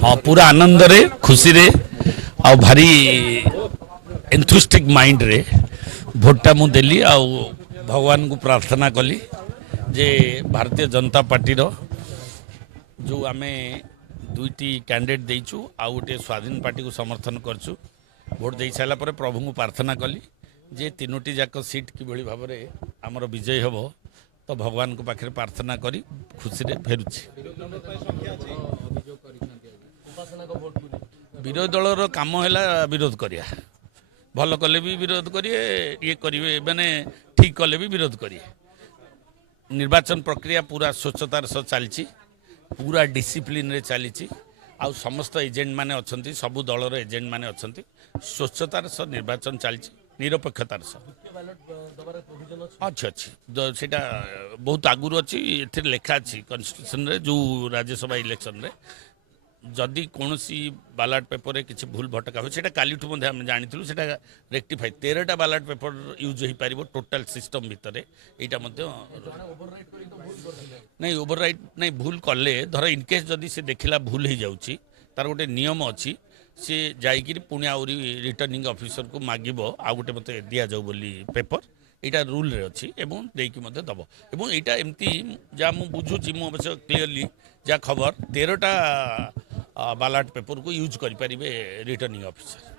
हाँ पूरा आनंद रे खुशी रे आ भारी एंथुस्टिक माइंड रे भोटा मु देली आ भगवान को प्रार्थना कली जे भारतीय जनता पार्टी रो जो आमे दुईटी कैंडिडेट देइछु आ गोटे स्वाधीन पार्टी को समर्थन करछु भोट दे सारा पर प्रभु को प्रार्थना कली जे तीनोटी जाक सीट किभली भाव में आमर विजय हम तो भगवान को पाखे प्रार्थना करी खुशी रे फेरुछि। विरोधी दलर काम है विरोध करिया भल कले भी विरोध करिए ये करिए माने ठीक कले भी विरोध करिए। निर्वाचन प्रक्रिया पूरा स्वच्छतार सह चलती पूरा डिसिप्लिन रे चली आउ समस्त एजेंट माने अछंती सबु दलर एजेंट माने अछंती स्वच्छतार सह निर्वाचन चलती निरपेक्षतार सह अच्छी अच्छी सेटा बहुत आगुरी अच्छी ए लेखा अच्छी कन्स्टिट्यूशन रे जो राज्यसभा इलेक्शन रे जदि कौन बालाट पेपर रे किसी भूल भटका हो सेटा काली आम जानी सेटा रेक्टिफाई 13टा बालाट पेपर यूज हो पार टोटाल सिस्टम भितर यहाँ नहीं ओवरराइट नहीं भूल कले धर इनकेस जदि से देखला भूल हो जाऊँगी तार गोटे नियम अच्छी सी जाइए पुणी आहरी रिटर्निंग ऑफिसर को मागिब आ गोटे मत दि जाऊ बोली पेपर यहाँ रूल रे अच्छी एवं देकी मते दब एवं यहाँ एमती जहाँ मुझे बुझुची मु अवश्य क्लीयरली जहाँ खबर 13टा बालाट पेपर को यूज करें रिटर्निंग ऑफिसर।